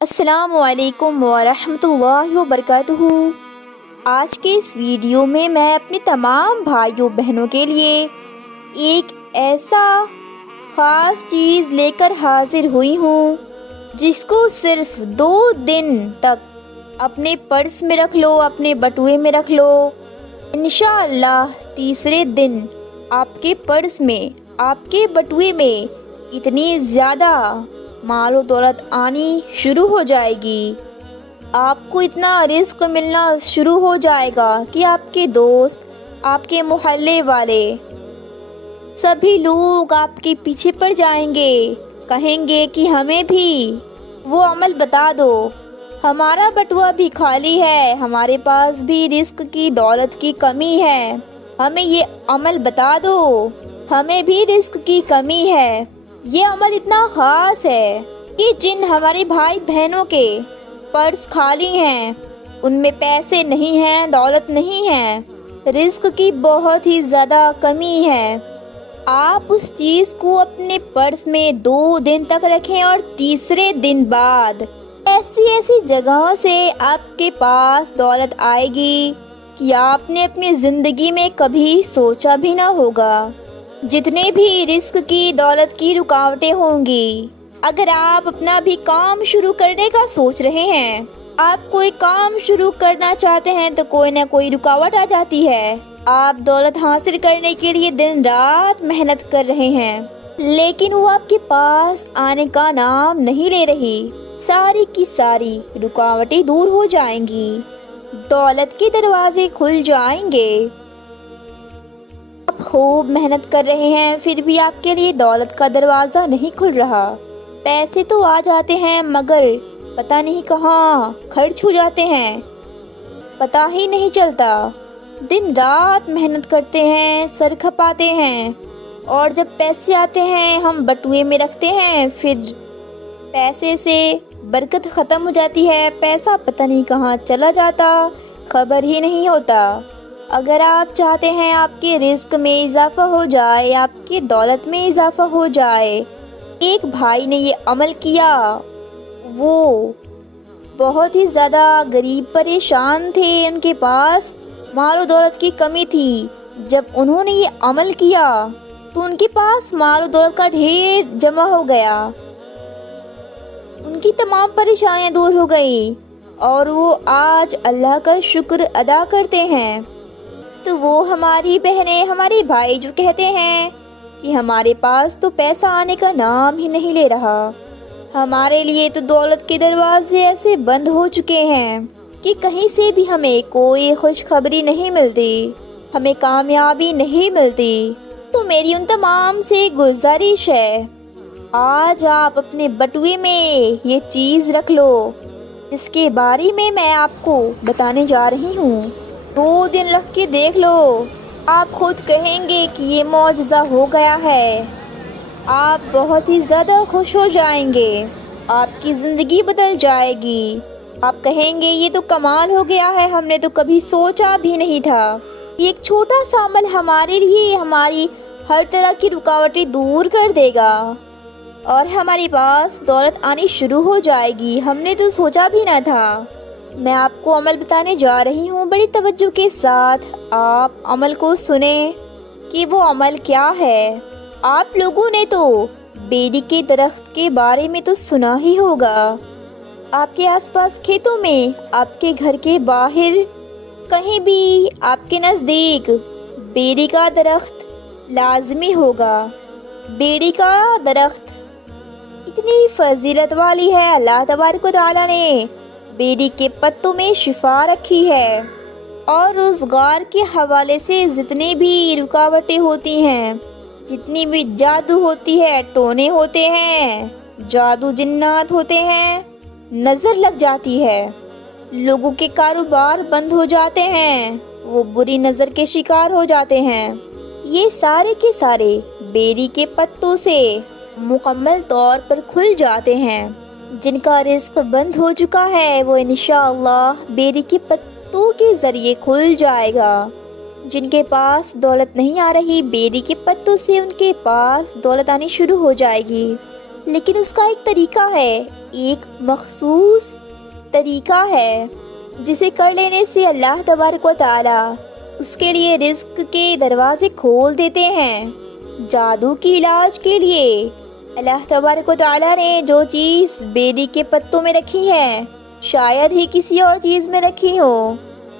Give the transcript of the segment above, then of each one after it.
السلام علیکم ورحمۃ اللہ وبرکاتہ۔ آج کے اس ویڈیو میں اپنے تمام بھائیوں بہنوں کے لیے ایک ایسا خاص چیز لے کر حاضر ہوئی ہوں جس کو صرف 2 دن تک اپنے پرس میں رکھ لو، اپنے بٹوے میں رکھ لو۔ انشاءاللہ تیسرے دن آپ کے پرس میں، آپ کے بٹوے میں اتنی زیادہ مال و دولت آنی شروع ہو جائے گی، آپ کو اتنا رزق ملنا شروع ہو جائے گا کہ آپ کے دوست، آپ کے محلے والے سبھی لوگ آپ کے پیچھے پڑ جائیں گے، کہیں گے کہ ہمیں بھی وہ عمل بتا دو، ہمارا بٹوا بھی خالی ہے، ہمارے پاس بھی رزق کی دولت کی کمی ہے، ہمیں یہ عمل بتا دو، ہمیں بھی رزق کی کمی ہے۔ یہ عمل اتنا خاص ہے کہ جن ہمارے بھائی بہنوں کے پرس خالی ہیں، ان میں پیسے نہیں ہیں، دولت نہیں ہے، رزق کی بہت ہی زیادہ کمی ہے، آپ اس چیز کو اپنے پرس میں 2 دن تک رکھیں اور تیسرے دن بعد ایسی جگہوں سے آپ کے پاس دولت آئے گی کہ آپ نے اپنی زندگی میں کبھی سوچا بھی نہ ہوگا۔ جتنے بھی رزق کی دولت کی رکاوٹیں ہوں گی، اگر آپ اپنا بھی کام شروع کرنے کا سوچ رہے ہیں، آپ کوئی کام شروع کرنا چاہتے ہیں تو کوئی نہ کوئی رکاوٹ آ جاتی ہے، آپ دولت حاصل کرنے کے لیے دن رات محنت کر رہے ہیں لیکن وہ آپ کے پاس آنے کا نام نہیں لے رہی، ساری کی ساری رکاوٹیں دور ہو جائیں گی، دولت کے دروازے کھل جائیں گے۔ آپ خوب محنت کر رہے ہیں پھر بھی آپ کے لیے دولت کا دروازہ نہیں کھل رہا، پیسے تو آ جاتے ہیں مگر پتہ نہیں کہاں خرچ ہو جاتے ہیں، پتہ ہی نہیں چلتا، دن رات محنت کرتے ہیں، سر کھپاتے ہیں اور جب پیسے آتے ہیں ہم بٹوے میں رکھتے ہیں، پھر پیسے سے برکت ختم ہو جاتی ہے، پیسہ پتہ نہیں کہاں چلا جاتا، خبر ہی نہیں ہوتا۔ اگر آپ چاہتے ہیں آپ کے رزق میں اضافہ ہو جائے، آپ کی دولت میں اضافہ ہو جائے، ایک بھائی نے یہ عمل کیا، وہ بہت ہی زیادہ غریب پریشان تھے، ان کے پاس مال و دولت کی کمی تھی، جب انہوں نے یہ عمل کیا تو ان کے پاس مال و دولت کا ڈھیر جمع ہو گیا، ان کی تمام پریشانیاں دور ہو گئی اور وہ آج اللہ کا شکر ادا کرتے ہیں۔ تو وہ ہماری بہنیں، ہمارے بھائی جو کہتے ہیں کہ ہمارے پاس تو پیسہ آنے کا نام ہی نہیں لے رہا، ہمارے لیے تو دولت کے دروازے ایسے بند ہو چکے ہیں کہ کہیں سے بھی ہمیں کوئی خوشخبری نہیں ملتی، ہمیں کامیابی نہیں ملتی، تو میری ان تمام سے گزارش ہے، آج آپ اپنے بٹوے میں یہ چیز رکھ لو جس کے بارے میں آپ کو بتانے جا رہی ہوں، 2 دن رکھ کے دیکھ لو، آپ خود کہیں گے کہ یہ معجزہ ہو گیا ہے، آپ بہت ہی زیادہ خوش ہو جائیں گے، آپ کی زندگی بدل جائے گی، آپ کہیں گے یہ تو کمال ہو گیا ہے، ہم نے تو کبھی سوچا بھی نہیں تھا، یہ ایک چھوٹا سا عمل ہمارے لیے ہماری ہر طرح کی رکاوٹیں دور کر دے گا اور ہمارے پاس دولت آنی شروع ہو جائے گی، ہم نے تو سوچا بھی نہ تھا۔ میں آپ کو عمل بتانے جا رہی ہوں، بڑی توجہ کے ساتھ آپ عمل کو سنیں کہ وہ عمل کیا ہے۔ آپ لوگوں نے تو بیری کے درخت کے بارے میں تو سنا ہی ہوگا، آپ کے آس پاس کھیتوں میں، آپ کے گھر کے باہر، کہیں بھی آپ کے نزدیک بیری کا درخت لازمی ہوگا۔ بیری کا درخت اتنی فضیلت والی ہے، اللہ تبارک و تعالیٰ نے بیری کے پتوں میں شفا رکھی ہے اور روزگار کے حوالے سے جتنی بھی رکاوٹیں ہوتی ہیں، جتنی بھی جادو ہوتی ہے، ٹونے ہوتے ہیں، جادو جنات ہوتے ہیں، نظر لگ جاتی ہے، لوگوں کے کاروبار بند ہو جاتے ہیں، وہ بری نظر کے شکار ہو جاتے ہیں، یہ سارے کے سارے بیری کے پتوں سے مکمل طور پر کھل جاتے ہیں۔ جن کا رزق بند ہو چکا ہے وہ انشاءاللہ بیری کے پتوں کے ذریعے کھل جائے گا، جن کے پاس دولت نہیں آ رہی، بیری کے پتوں سے ان کے پاس دولت آنی شروع ہو جائے گی۔ لیکن اس کا ایک طریقہ ہے، ایک مخصوص طریقہ ہے جسے کر لینے سے اللہ تبارک و تعالی اس کے لیے رزق کے دروازے کھول دیتے ہیں۔ جادو کی علاج کے لیے اللہ تبارک و تعالی نے جو چیز بیری کے پتوں میں رکھی ہے شاید ہی کسی اور چیز میں رکھی ہو۔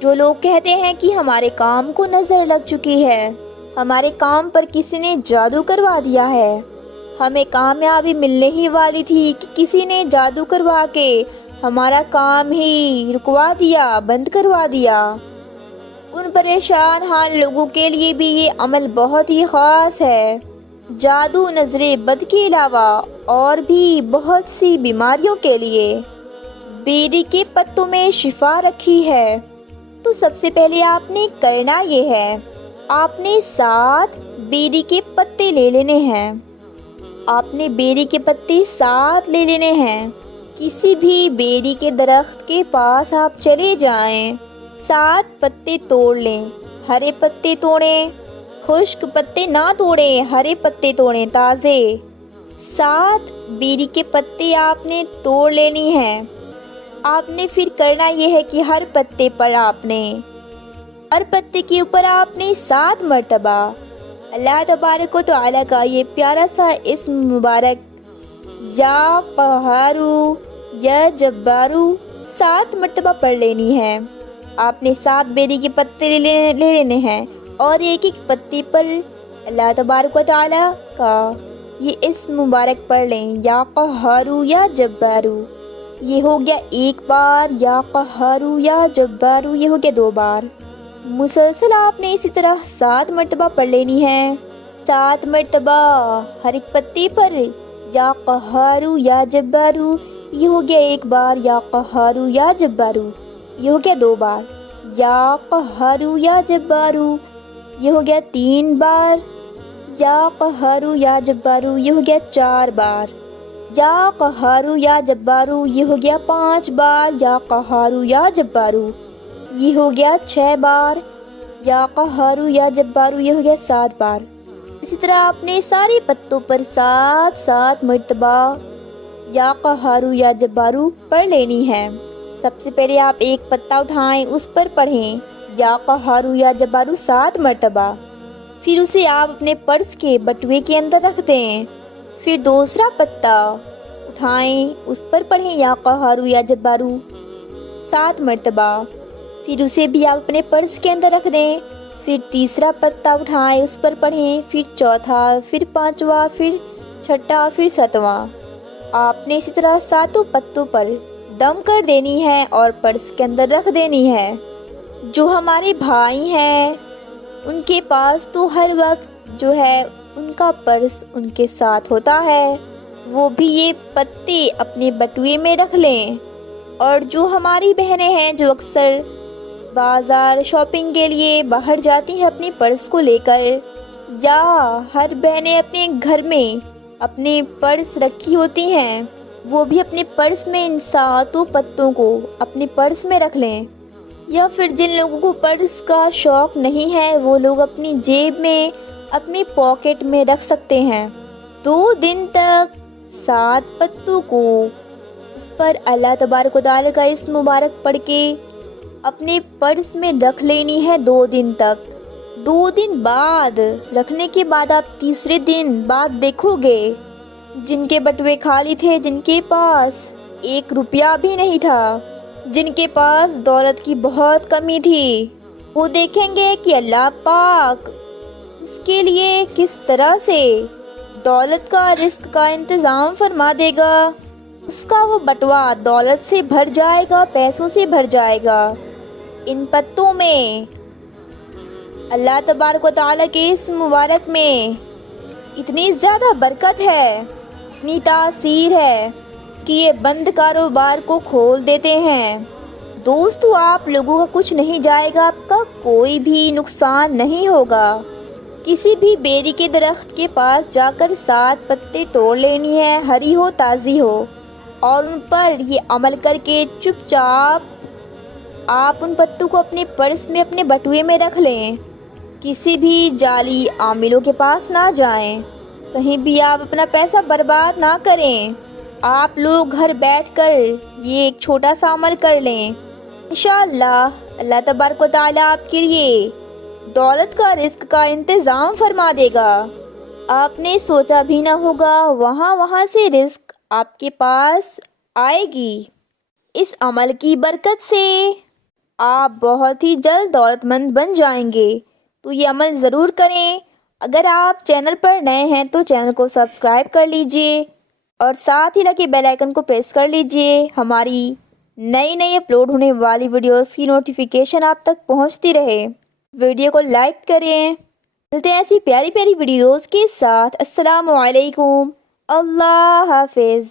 جو لوگ کہتے ہیں کہ ہمارے کام کو نظر لگ چکی ہے، ہمارے کام پر کسی نے جادو کروا دیا ہے، ہمیں کامیابی ملنے ہی والی تھی کہ کسی نے جادو کروا کے ہمارا کام ہی رکوا دیا، بند کروا دیا۔ ان پریشان حال لوگوں کے لیے بھی یہ عمل بہت ہی خاص ہے۔ جادو نظر بد کے علاوہ اور بھی بہت سی بیماریوں کے لیے بیری کے پتوں میں شفا رکھی ہے۔ تو سب سے پہلے آپ نے کرنا یہ ہے، آپ نے 7 بیری کے پتے لے لینے ہیں۔ آپ نے بیری کے پتے 7 لے لینے ہیں۔ کسی بھی بیری کے درخت کے پاس آپ چلے جائیں، 7 پتے توڑ لیں۔ ہرے پتے توڑیں، خشک پتے نہ توڑیں، ہرے پتے توڑیں تازے۔ 7 بیری کے پتے آپ نے توڑ لینی ہیں۔ آپ نے پھر کرنا یہ ہے کہ ہر پتے کے اوپر آپ نے 7 مرتبہ اللہ تبارک و تعالیٰ کا یہ پیارا سا اسم مبارک یا قہارو یا جبارو 7 مرتبہ پڑھ لینی ہے۔ آپ نے 7 بیری کے پتے لے لینے ہیں اور ایک ایک پتے پر اللہ تبارک و تعالیٰ کا یہ اسم مبارک پڑھ لیں، یا قہارو یا جبارو۔ یہ ہو گیا 1 بار، یا قہارو یا جبارو یہ ہو گیا 2 بار۔ مسلسل آپ نے اسی طرح 7 مرتبہ پڑھ لینی ہے۔ 7 مرتبہ ہر ایک پتے پر یا قہارو یا جبارو یہ ہو گیا 1 بار، یا قہارو یا جبارو یہ ہو گیا 2 بار، یا قہارو یا جبارو یہ ہو گیا 3 بار، یا قہارو یا جبارو یہ ہو گیا 4 بار، یا قہارو یا جبارو یہ ہو گیا 5 بار، یا قہارو یا جبارو یہ ہو گیا 6 بار، یا قہارو یا جبارو یہ ہو گیا 7 بار۔ اسی طرح آپ نے سارے پتوں پر 7 مرتبہ یا قہارو یا جبارو پڑھ لینی ہے۔ سب سے پہلے آپ ایک پتا اٹھائیں، اس پر پڑھیں یا قہارو یا جبارو 7 مرتبہ، پھر اسے آپ اپنے پرس کے بٹوے کے اندر رکھ دیں۔ پھر دوسرا پتا اٹھائیں، اس پر پڑھیں یا قہارو یا جبارو 7 مرتبہ، پھر اسے بھی آپ اپنے پرس کے اندر رکھ دیں۔ پھر تیسرا پتا اٹھائیں، اس پر پڑھیں، پھر چوتھا، پھر 5واں، پھر 6واں، پھر 7واں۔ آپ نے اسی طرح 7 پتوں پر دم کر دینی ہے اور پرس کے اندر رکھ دینی ہے۔ جو ہمارے بھائی ہیں ان کے پاس تو ہر وقت جو ہے ان کا پرس ان کے ساتھ ہوتا ہے، وہ بھی یہ پتے اپنے بٹوے میں رکھ لیں۔ اور جو ہماری بہنیں ہیں جو اکثر بازار شاپنگ کے لیے باہر جاتی ہیں اپنی پرس کو لے کر، یا ہر بہنیں اپنے گھر میں اپنے پرس رکھی ہوتی ہیں، وہ بھی اپنے پرس میں ان 7 پتوں کو اپنے پرس میں رکھ لیں۔ یا پھر جن لوگوں کو پرس کا شوق نہیں ہے وہ لوگ اپنی جیب میں اپنی پاکٹ میں رکھ سکتے ہیں۔ 2 دن تک 7 پتوں کو اس پر اللہ تبارک و تعالیٰ کا اسم مبارک پڑھ کے اپنے پرس میں رکھ لینی ہے 2 دن تک۔ 2 دن بعد رکھنے کے بعد آپ تیسرے دن بعد دیکھو گے جن کے بٹوے خالی تھے، جن کے پاس 1 روپیہ بھی نہیں تھا، جن کے پاس دولت کی بہت کمی تھی، وہ دیکھیں گے کہ اللہ پاک اس کے لیے کس طرح سے دولت کا، رزق کا انتظام فرما دے گا۔ اس کا وہ بٹوا دولت سے بھر جائے گا، پیسوں سے بھر جائے گا۔ ان پتوں میں اللہ تبارک و تعالیٰ کے اسم مبارک میں اتنی زیادہ برکت ہے، اتنی تاثیر ہے کہ یہ بند کاروبار کو کھول دیتے ہیں۔ دوستو، آپ لوگوں کا کچھ نہیں جائے گا، آپ کا کوئی بھی نقصان نہیں ہوگا۔ کسی بھی بیری کے درخت کے پاس جا کر 7 پتے توڑ لینی ہے، ہری ہو تازی ہو، اور ان پر یہ عمل کر کے چپ چاپ آپ ان پتوں کو اپنے پرس میں، اپنے بٹوے میں رکھ لیں، کسی بھی جعلی عاملوں کے پاس نہ جائیں۔ کہیں بھی آپ اپنا پیسہ برباد نہ کریں۔ آپ لوگ گھر بیٹھ کر یہ ایک چھوٹا سا عمل کر لیں، انشاءاللہ اللہ تبارک و تعالیٰ آپ کے لیے دولت کا رزق کا انتظام فرما دے گا۔ آپ نے سوچا بھی نہ ہوگا وہاں سے رزق آپ کے پاس آئے گی۔ اس عمل کی برکت سے آپ بہت ہی جلد دولت مند بن جائیں گے، تو یہ عمل ضرور کریں۔ اگر آپ چینل پر نئے ہیں تو چینل کو سبسکرائب کر لیجئے اور ساتھ ہی لگے بیل آئیکن کو پریس کر لیجئے، ہماری نئی اپلوڈ ہونے والی ویڈیوز کی نوٹیفیکیشن آپ تک پہنچتی رہے۔ ویڈیو کو لائک کریں۔ ملتے ہیں ایسی پیاری ویڈیوز کے ساتھ۔ السلام علیکم، اللہ حافظ۔